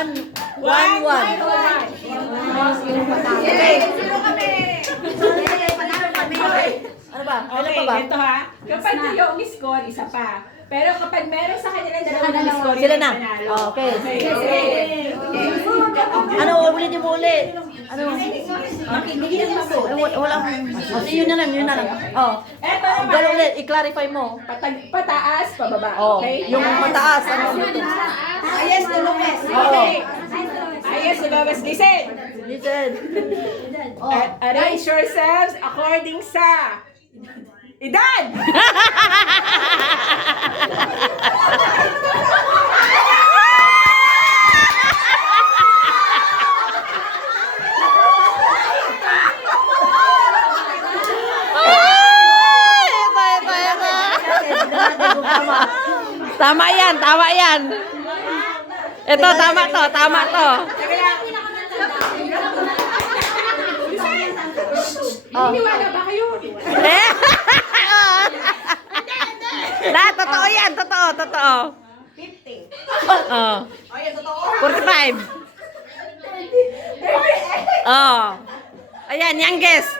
Ano ba? Okay, ito ha. Kapag kayo ang score, isa pa. Pero kapag meron sa kanila dalawang score, Sila yun na. ang panalo. Oh, okay. Okay. Ano, ulitin mo ulit. Ano? Wala. Oh, yun na lang, yun na lang. Oh. Eto Gano'n naman, ulit, i-clarify mo. pataas, pababa. Oh, Okay? yung mataas. Ano? Ayes to Lopez. Okay. Ayos, Lopez, listen. Listen. Arrange yourselves according sa edad. Tama yan, tama yan. Ito, tama to, tama to. Naniniwala ba kayo? Totoo yan, totoo, totoo. 50. Oh. Ay, totoo. 45. Oh. Ayan, youngest.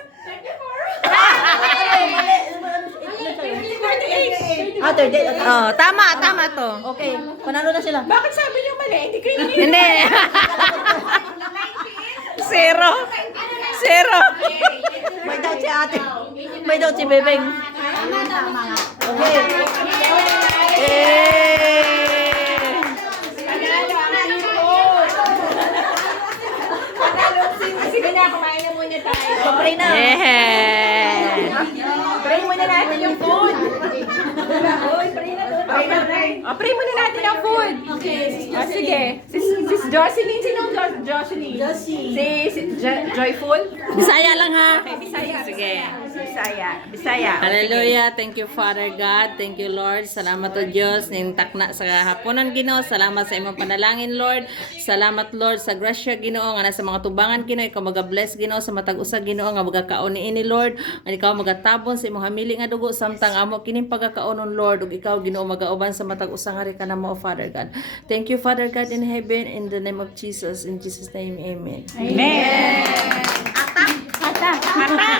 Ah, 38. Oh, tama, tama to. Okay, panalo na sila. Bakit sabi niyo mali? Hindi kayo Hindi. Zero. Zero. May doubt si ate. May doubt si Bebeng. Okay. Eh. Sige na, kumain na muna tayo. Pray na. Yeah. Pray muna natin yung food. Pray muna natin ang food. Okay. Sige. Sis Jocelyn. Sinong Jocelyn? Si Joyful? Bisaya lang ha. Okay, Bisaya. Sige. Bisaya. Hallelujah. Thank you, Father God. Thank you, Lord. Salamat o Diyos. Ning takna sa haponan, Ginoo. Salamat sa imong panalangin, Lord. Salamat, Lord, sa grasya, Ginoo, nga nasa mga tubangan, Ginoo. Ikaw mag-bless, Ginoo, sa matag usa, Ginoo, nga magakaon niini, Lord. Nga ikaw magatabon sa imong hamili nga dugo samtang amo kining pagkakaonon, Lord. Ug ikaw, Ginoo, magauban sa matag usa nga ka namo, Father God. Thank you, Father God in heaven, in the name of Jesus. In Jesus' name, amen. Amen.